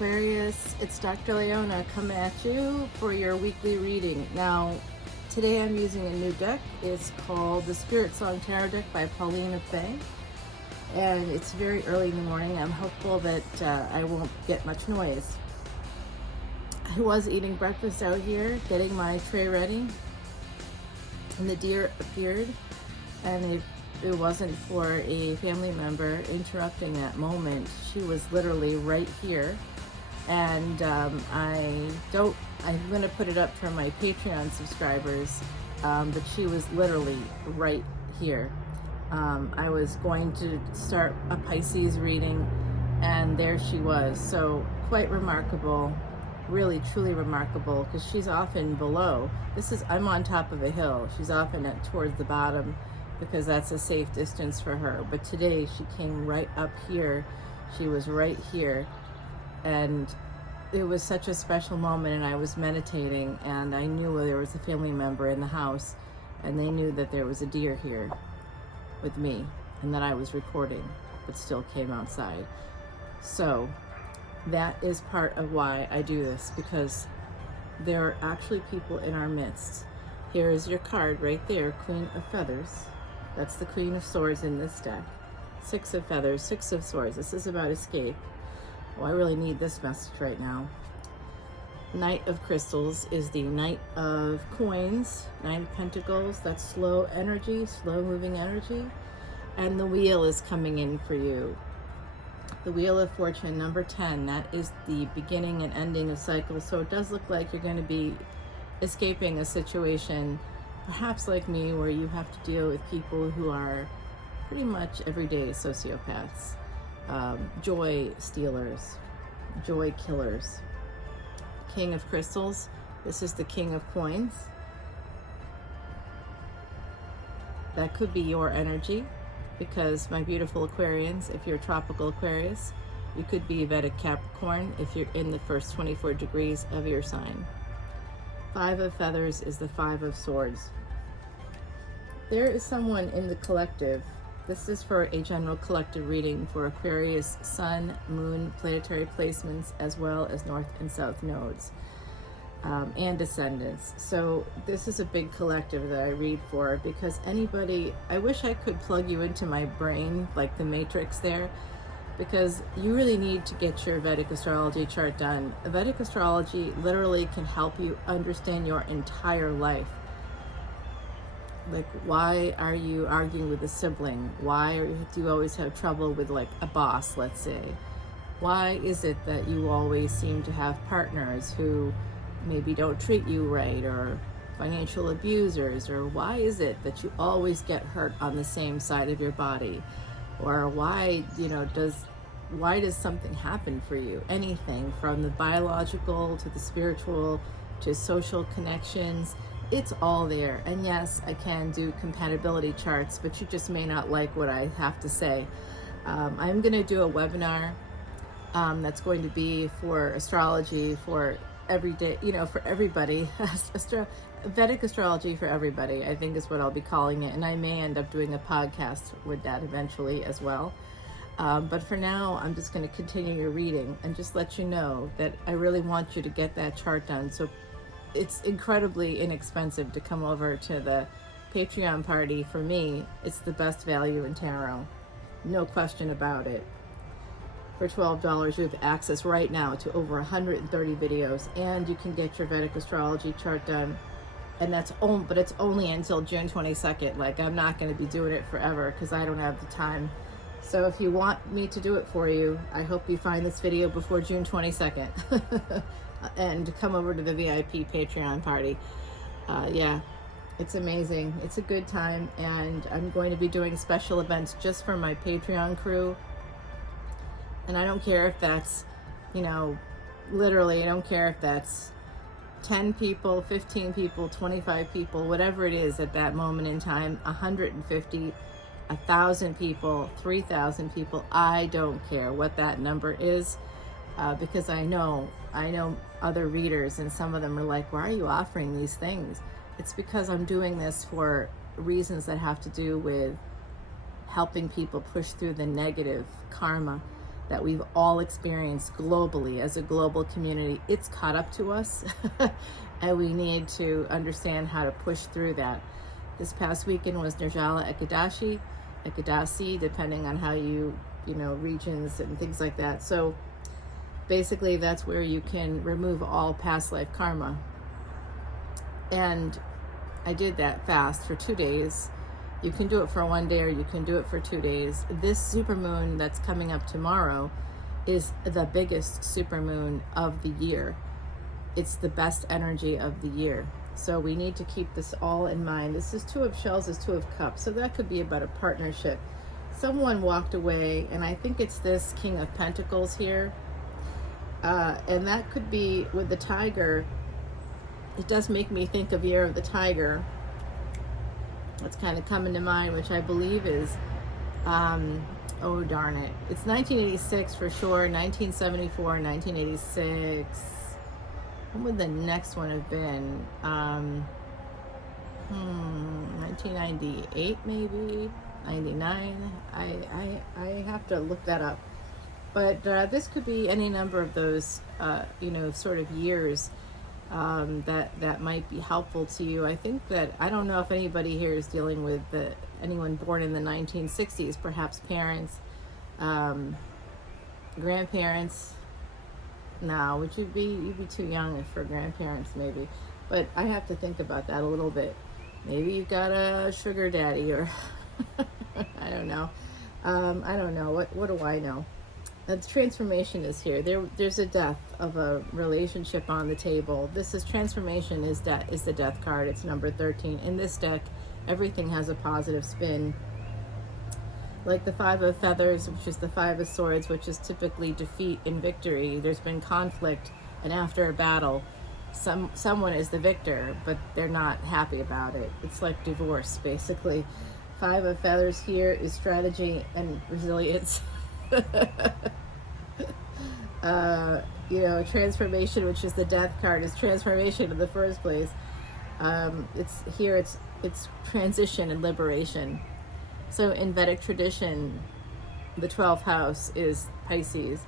Aquarius, it's Dr. Leona coming at you for your weekly reading. Now, today I'm using a new deck. It's called the Spirit Song Tarot Deck by Leona, and it's very early in the morning. I'm hopeful that I won't get much noise. I was eating breakfast out here, getting my tray ready, and the deer appeared, and it wasn't for a family member interrupting that moment. She was literally right here, and I'm going to put it up for my Patreon subscribers, but she was literally right here. I was going to start a Pisces reading, and there she was. So quite remarkable, really truly remarkable, because she's often below. I'm on top of a hill. She's often towards the bottom, because that's a safe distance for her. But today she came right up here. She was right here, and it was such a special moment. And I was meditating, and I knew there was a family member in the house, and they knew that there was a deer here with me, and that I was recording, but still came outside. So that is part of why I do this, because there are actually people in our midst. Here is your card right there, Queen of Feathers. That's the Queen of Swords in this deck. 6 of Feathers, 6 of Swords. This is about escape. Oh, I really need this message right now. Knight of Crystals is the Knight of Coins. 9 of Pentacles, that's slow energy, slow moving energy. And the Wheel is coming in for you. The Wheel of Fortune, number 10, that is the beginning and ending of cycles. So it does look like you're going to be escaping a situation, perhaps like me, where you have to deal with people who are pretty much everyday sociopaths, joy stealers, joy killers. King of Crystals, this is the King of Coins. That could be your energy, because my beautiful Aquarians, if you're a tropical Aquarius, you could be Vedic Capricorn if you're in the first 24 degrees of your sign. 5 of Feathers is the 5 of Swords. There is someone in the collective. This is for a general collective reading for Aquarius Sun, Moon, planetary placements, as well as North and South nodes, and ascendants. So this is a big collective that I read for, because anybody, I wish I could plug you into my brain like the Matrix there, because you really need to get your Vedic astrology chart done. Vedic astrology literally can help you understand your entire life. Like, why are you arguing with a sibling? Why do you always have trouble with, like, a boss, let's say? Why is it that you always seem to have partners who maybe don't treat you right, or financial abusers? Or why is it that you always get hurt on the same side of your body? Or why does something happen for you? Anything from the biological to the spiritual to social connections, it's all there. And yes, I can do compatibility charts, but you just may not like what I have to say. I'm going to do a webinar that's going to be for astrology for every day, for everybody. Vedic astrology for everybody, I think, is what I'll be calling it. And I may end up doing a podcast with that eventually as well. But for now, I'm just going to continue your reading and just let you know that I really want you to get that chart done. So it's incredibly inexpensive to come over to the Patreon party. For me, it's the best value in tarot. No question about it. For $12, you have access right now to over 130 videos, and you can get your Vedic astrology chart done. And but it's only until June 22nd. Like, I'm not going to be doing it forever, because I don't have the time. So if you want me to do it for you, I hope you find this video before June 22nd. And come over to the VIP Patreon party. Yeah, it's amazing. It's a good time, and I'm going to be doing special events just for my Patreon crew. And I don't care if that's, literally, I don't care if that's 10 people, 15 people, 25 people, whatever it is at that moment in time, 150, 1,000 people, 3,000 people. I don't care what that number is, because I know other readers, and some of them are like, why are you offering these things? It's because I'm doing this for reasons that have to do with helping people push through the negative karma that we've all experienced globally as a global community. It's caught up to us and we need to understand how to push through that. This past weekend was Nirjala Ekadasi, depending on how you know, regions and things like that. So basically that's where you can remove all past life karma. And I did that fast for 2 days. You can do it for 1 day or you can do it for 2 days. This supermoon that's coming up tomorrow is the biggest supermoon of the year. It's the best energy of the year. So we need to keep this all in mind. This is Two of Shells, is Two of Cups. So that could be about a partnership. Someone walked away, and I think it's this King of Pentacles here. And that could be with the tiger. It does make me think of Year of the Tiger. That's kind of coming to mind, which I believe is, oh darn it, it's 1986 for sure, 1974, 1986. When would the next one have been? 1998 maybe, 99. I have to look that up. But this could be any number of those, you know, sort of years that might be helpful to you. I think that, I don't know if anybody here is dealing with anyone born in the 1960s, perhaps parents, grandparents. No, you'd be too young for grandparents maybe, but I have to think about that a little bit. Maybe you've got a sugar daddy, or I don't know. I don't know. What do I know? The transformation is here. There's a death of a relationship on the table. This is transformation, is the death card. It's number 13. In this deck, everything has a positive spin. Like the Five of Feathers, which is the Five of Swords, which is typically defeat and victory. There's been conflict, and after a battle, someone is the victor, but they're not happy about it. It's like divorce, basically. Five of Feathers here is strategy and resilience. You know, transformation, which is the death card, is transformation in the first place. It's transition and liberation. So in Vedic tradition, the 12th house is Pisces,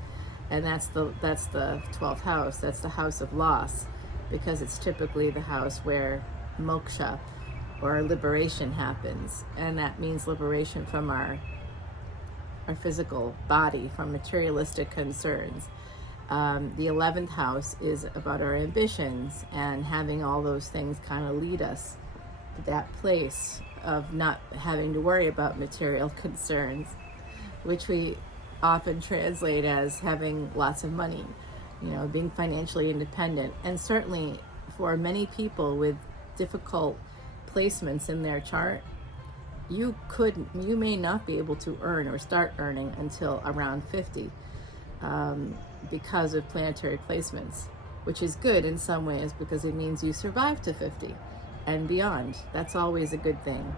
and that's the 12th house. That's the house of loss, because it's typically the house where moksha, or liberation, happens, and that means liberation from our physical body, from materialistic concerns. The 11th house is about our ambitions, and having all those things kind of lead us to that place of not having to worry about material concerns, which we often translate as having lots of money, you know, being financially independent. And certainly for many people with difficult placements in their chart, you may not be able to earn or start earning until around 50, because of planetary placements, which is good in some ways because it means you survive to 50 and beyond. That's always a good thing.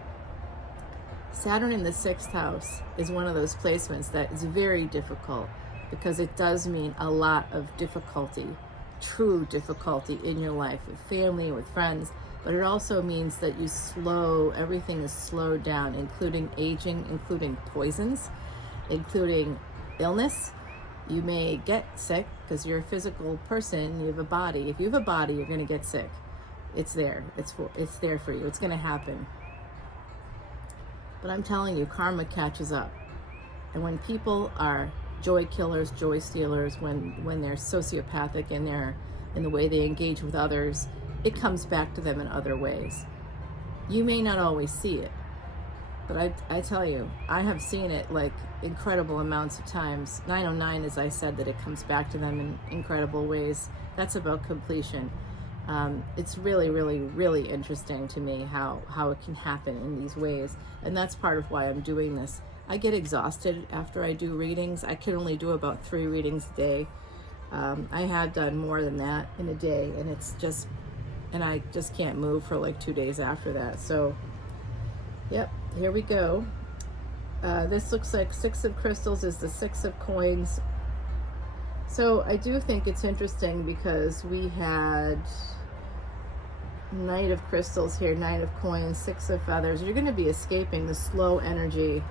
Saturn in the 6th house is one of those placements that is very difficult, because it does mean a lot of difficulty, true difficulty in your life, with family, with friends. But it also means that everything is slowed down, including aging, including poisons, including illness. You may get sick because you're a physical person, you have a body. If you have a body, you're going to get sick. It's there. It's there for you. It's going to happen. But I'm telling you, karma catches up. And when people are joy killers, joy stealers, when they're sociopathic in the way they engage with others, it comes back to them in other ways. You may not always see it, but I tell you, I have seen it like incredible amounts of times. 909, as I said, that it comes back to them in incredible ways. That's about completion. It's really, really, really interesting to me how it can happen in these ways. And that's part of why I'm doing this. I get exhausted after I do readings. I can only do about 3 readings a day. I have done more than that in a day, and I just can't move for like 2 days after that. So, yep, here we go. This looks like 6 of crystals is the 6 of coins. So I do think it's interesting because we had Knight of crystals here, Knight of coins, 6 of feathers. You're going to be escaping the slow energy.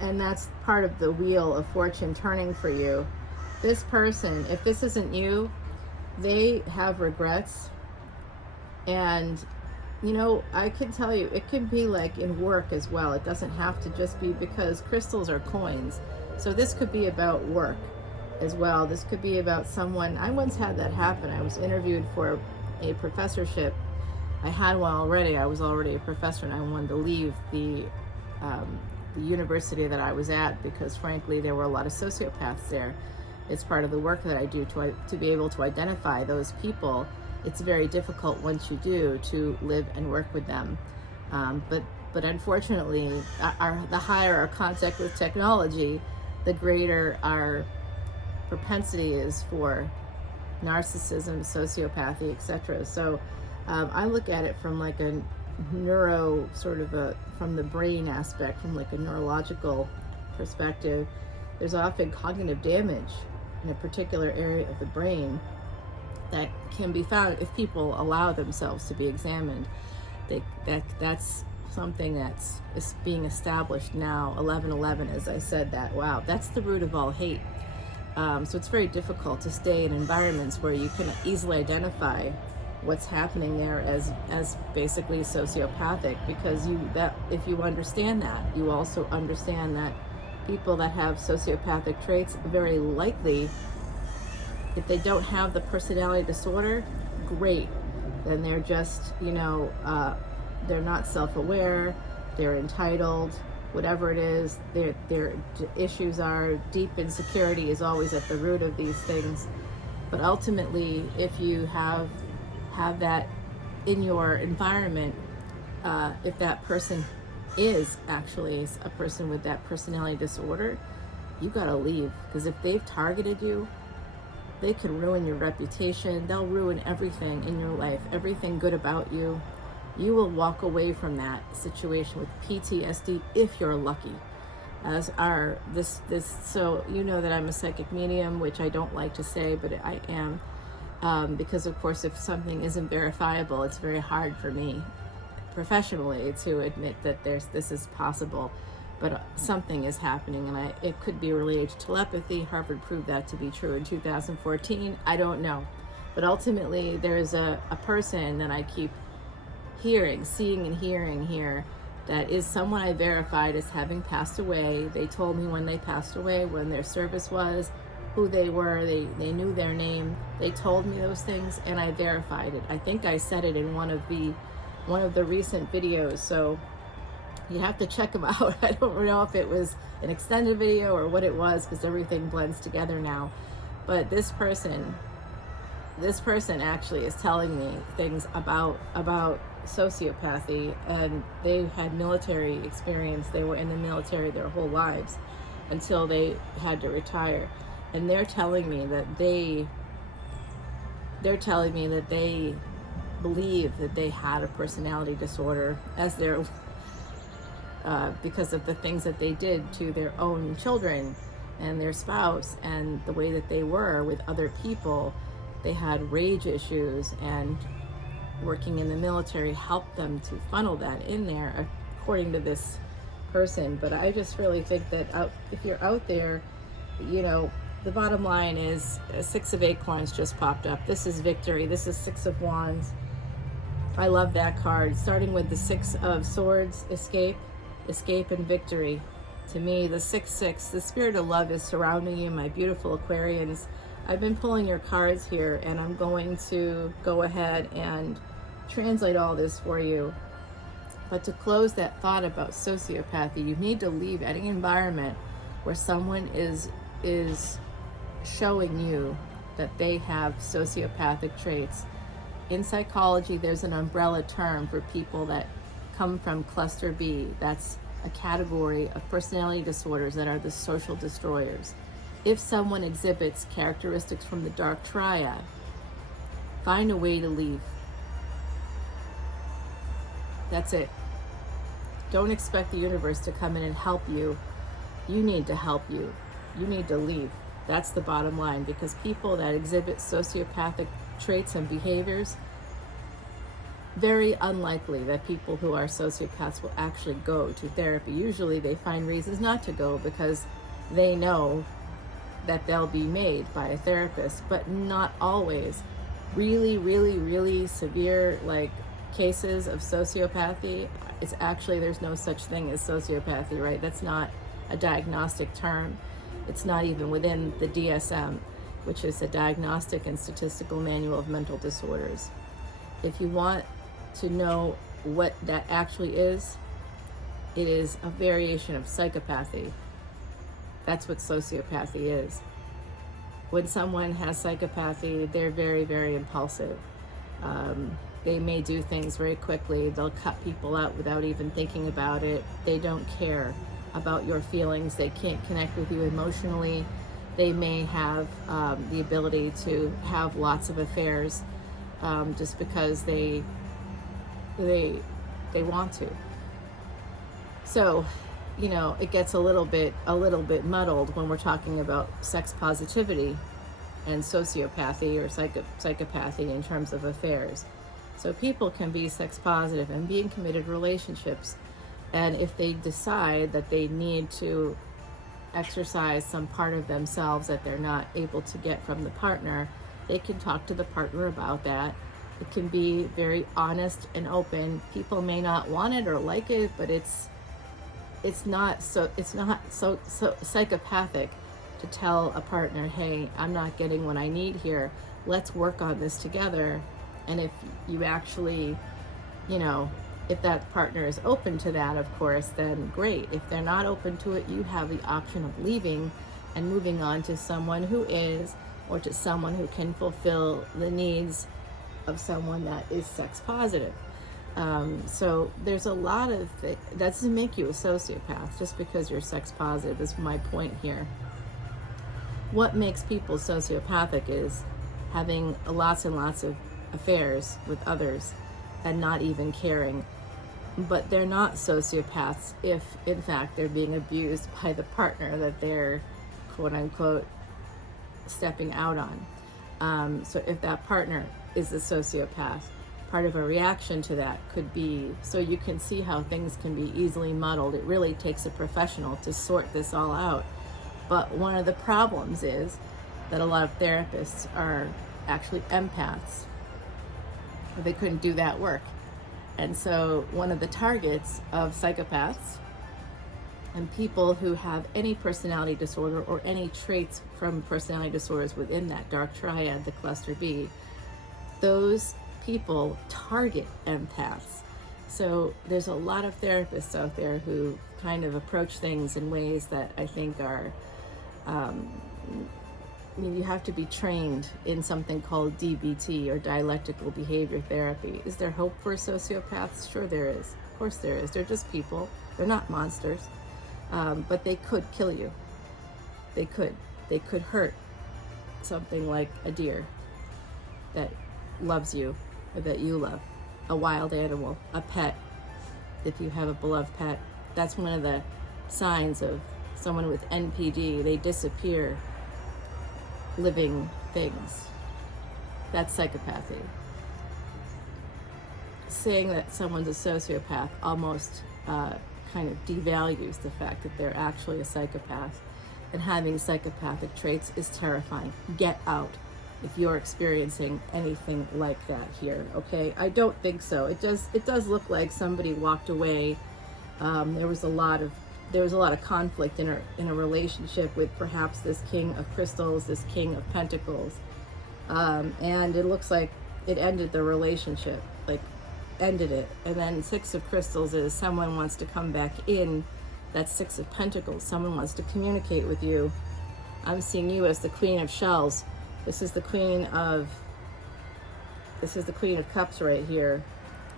and that's part of the wheel of fortune turning for you. This person, if this isn't you, they have regrets. And you know, I can tell you, it can be like in work as well. It doesn't have to just be, because crystals are coins. So this could be about work as well. This could be about someone. I once had that happen. I was interviewed for a professorship. I had one already. I was already a professor, and I wanted to leave the university that I was at because, frankly, there were a lot of sociopaths there. It's part of the work that I do to be able to identify those people. It's very difficult once you do to live and work with them. But unfortunately, the higher our contact with technology, the greater our propensity is for narcissism, sociopathy, etc. So I look at it from like a neuro sort of from the brain aspect, from like a neurological perspective. There's often cognitive damage in a particular area of the brain that can be found if people allow themselves to be examined. That's something that's being established now. 1111, as I said, wow, that's the root of all hate. So it's very difficult to stay in environments where you can easily identify what's happening there as basically sociopathic, because if you understand that, you also understand that people that have sociopathic traits, very likely, if they don't have the personality disorder, great. Then they're just, they're not self-aware, they're entitled, whatever it is, their issues are. Deep insecurity is always at the root of these things. But ultimately, if you have that in your environment, if that person is actually a person with that personality disorder, you gotta leave. Because if they've targeted you, they could ruin your reputation. They'll ruin everything in your life, everything good about you. You will walk away from that situation with PTSD if you're lucky. So you know that I'm a psychic medium, which I don't like to say, but I am, because of course, if something isn't verifiable, it's very hard for me professionally to admit that this is possible. But something is happening, and it could be related to telepathy. Harvard proved that to be true in 2014. I don't know. But ultimately, there's a person that I keep seeing and hearing here, that is someone I verified as having passed away. They told me when they passed away, when their service was, who they were, they knew their name. They told me those things, and I verified it. I think I said it in one of the recent videos, so you have to check them out. I don't know if it was an extended video or what it was, because everything blends together now. But this person actually is telling me things about sociopathy, and they had military experience. They were in the military their whole lives until they had to retire. And they're telling me that they believe that they had a personality disorder as their because of the things that they did to their own children and their spouse, and the way that they were with other people. They had rage issues, and working in the military helped them to funnel that in there, according to this person. But I just really think that if you're out there, the bottom line is Six of Acorns just popped up. This is victory. This is Six of Wands. I love that card. Starting with the Six of Swords, escape and victory. To me, the 6-6, the spirit of love is surrounding you, my beautiful Aquarians. I've been pulling your cards here, and I'm going to go ahead and translate all this for you. But to close that thought about sociopathy, you need to leave any environment where someone is showing you that they have sociopathic traits. In psychology, there's an umbrella term for people that come from cluster B. That's a category of personality disorders that are the social destroyers. If someone exhibits characteristics from the dark triad, find a way to leave. That's it. Don't expect the universe to come in and help you. You need to help you. You need to leave. That's the bottom line, because people that exhibit sociopathic traits and behaviors, very unlikely that people who are sociopaths will actually go to therapy. Usually they find reasons not to go because they know that they'll be made by a therapist, but not always. Really, really, really severe like cases of sociopathy, it's actually, there's no such thing as sociopathy, right? That's not a diagnostic term. It's not even within the DSM, which is the Diagnostic and Statistical Manual of Mental Disorders. If you want to know what that actually is, it is a variation of psychopathy. That's what sociopathy is. When someone has psychopathy, they're very, very impulsive. They may do things very quickly. They'll cut people out without even thinking about it. They don't care about your feelings. They can't connect with you emotionally. They may have the ability to have lots of affairs just because they want to. So, you know, it gets a little bit muddled when we're talking about sex positivity and sociopathy or psychopathy in terms of affairs. So people can be sex positive and be in committed relationships, and if they decide that they need to exercise some part of themselves that they're not able to get from the partner, they can talk to the partner about that. It can be very honest and open. People may not want it or like it, but it's not so psychopathic to tell a partner, hey, I'm not getting what I need here. Let's work on this together. And if you actually, you know, if that partner is open to that, of course, then great. If they're not open to it, you have the option of leaving and moving on to someone who is, or to someone who can fulfill the needs of someone that is sex positive. So there's a lot of that doesn't make you a sociopath just because you're sex positive, is my point here. What makes people sociopathic is having lots and lots of affairs with others and not even caring. But they're not sociopaths if, in fact, they're being abused by the partner that they're, quote unquote, stepping out on. So if that partner is a sociopath, part of a reaction to that could be, so you can see how things can be easily muddled. It really takes a professional to sort this all out. But one of the problems is that a lot of therapists are actually empaths. They couldn't do that work. And so one of the targets of psychopaths and people who have any personality disorder or any traits from personality disorders within that dark triad, the cluster B, those people target empaths. So there's a lot of therapists out there who kind of approach things in ways that I think are, you have to be trained in something called DBT, or dialectical behavior therapy. Is there hope for sociopaths? Sure there is. Of course there is. They're just people. They're not monsters. But they could kill you. They could hurt something like a deer that loves you, or that you love, a wild animal, a pet, if you have a beloved pet. That's one of the signs of someone with NPD. They disappear living things. That's psychopathy. Saying that someone's a sociopath almost kind of devalues the fact that they're actually a psychopath, and having psychopathic traits is terrifying. Get out if you're experiencing anything like that here, okay? I don't think so. It does look like somebody walked away. There was a lot of conflict in a relationship with perhaps this King of Crystals, this King of Pentacles, and it looks like it ended the relationship, ended it. And then Six of Crystals is someone wants to come back in. That's Six of Pentacles. Someone wants to communicate with you. I'm seeing you as the Queen of Shells. This is the Queen of Cups right here.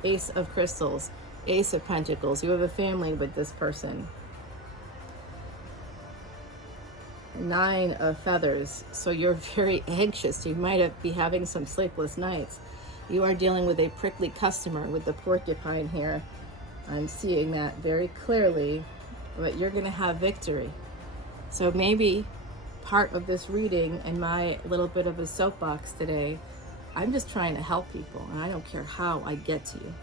Ace of Crystals, Ace of Pentacles. You have a family with this person. Nine of Feathers. So you're very anxious. You might be having some sleepless nights. You are dealing with a prickly customer with the porcupine here. I'm seeing that very clearly, but you're going to have victory. So maybe part of this reading and my little bit of a soapbox today I'm just trying to help people, and I don't care how I get to you.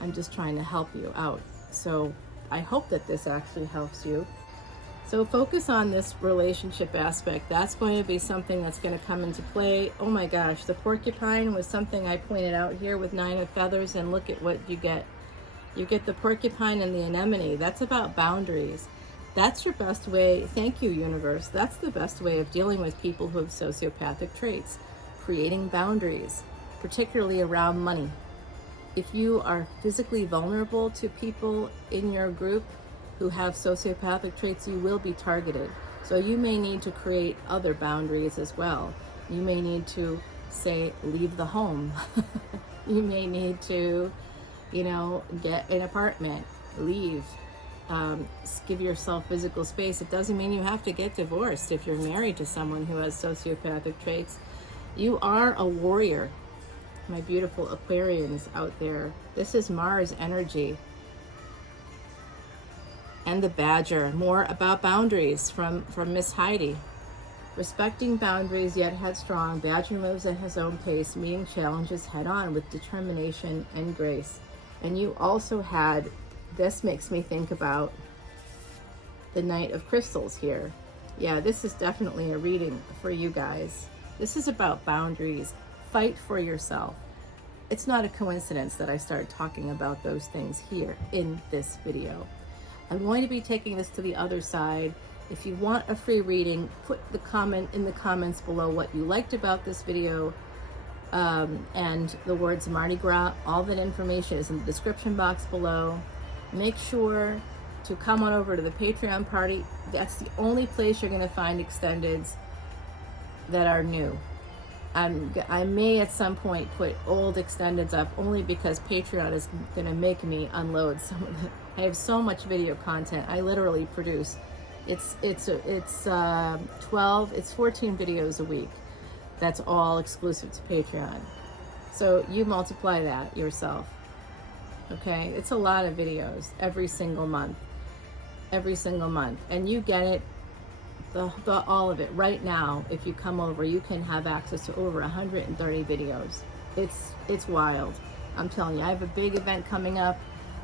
I'm just trying to help you out. So I hope that this actually helps you. So focus on this relationship aspect. That's going to be something that's going to come into play. Oh my gosh, the porcupine was something I pointed out here with 9 of feathers, and look at what you get. You get the porcupine and the anemone. That's about boundaries. That's your best way. Thank you, universe. That's the best way of dealing with people who have sociopathic traits. Creating boundaries, particularly around money. If you are physically vulnerable to people in your group who have sociopathic traits, you will be targeted. So you may need to create other boundaries as well. You may need to say, leave the home. You may need to, get an apartment, leave, give yourself physical space. It doesn't mean you have to get divorced if you're married to someone who has sociopathic traits. You are a warrior, my beautiful Aquarians out there. This is Mars energy. And the badger, more about boundaries from Miss Heidi. Respecting boundaries yet headstrong, badger moves at his own pace, meeting challenges head on with determination and grace. And you also had, this makes me think about the Knight of Crystals here. Yeah, this is definitely a reading for you guys. This is about boundaries. Fight for yourself. It's not a coincidence that I started talking about those things here in this video. I'm going to be taking this to the other side. If you want a free reading, put the comment in the comments below what you liked about this video, and the words Mardi Gras. All that information is in the description box below. Make sure to come on over to the Patreon party. That's the only place you're going to find extendeds that are new. I may at some point put old extendeds up, only because Patreon is going to make me unload some of it. I have so much video content. I literally produce. It's 14 videos a week. That's all exclusive to Patreon. So you multiply that yourself. Okay, it's a lot of videos every single month, and you get it. All of it right now. If you come over, you can have access to over 130 videos. It's wild. I'm telling you, I have a big event coming up.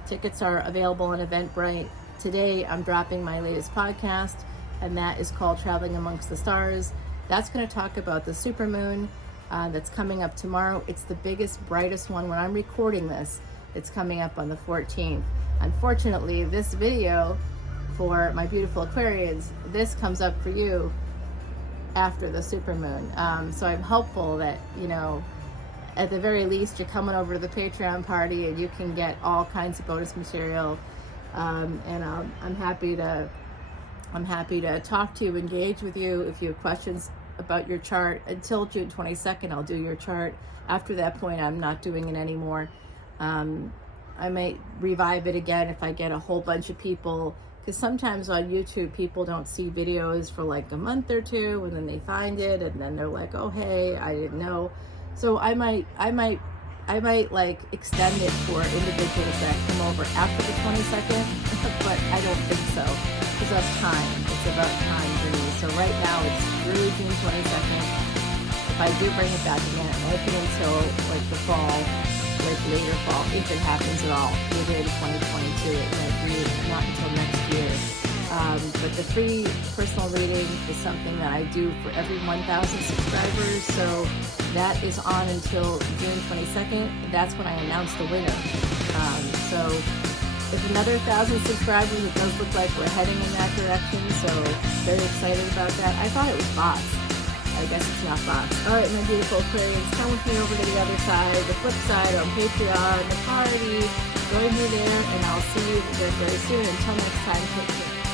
Tickets are available on Eventbrite. Today I'm dropping my latest podcast, and that is called Traveling Amongst the Stars. That's going to talk about the supermoon that's coming up tomorrow. It's the biggest, brightest one. When I'm recording this, it's coming up on the 14th. Unfortunately, this video for my beautiful Aquarians, this comes up for you after the supermoon. So I'm hopeful that, at the very least, you're coming over to the Patreon party and you can get all kinds of bonus material. And I'm happy to talk to you, engage with you. If you have questions about your chart, until June 22nd, I'll do your chart. After that point, I'm not doing it anymore. I might revive it again if I get a whole bunch of people. Because sometimes on YouTube, people don't see videos for like a month or two, and then they find it, and then they're like, "Oh, hey, I didn't know." So I might like extend it for individuals that come over after the 22nd, but I don't think so because of time. It's about time for me. So right now it's through June 22nd. If I do bring it back again, it might be until like the fall, like later fall, if it happens at all. Maybe in 2022, it might be not until next year. But the free personal reading is something that I do for every 1,000 subscribers. So that is on until June 22nd. That's when I announce the winner. So if another 1,000 subscribers, it does look like we're heading in that direction. So very excited about that. I thought it was bots. I guess it's not bots. All right, my beautiful Aquarians, come with me over to the other side, the flip side on Patreon, the party. Join me there, and I'll see you very soon. Until next time, take care.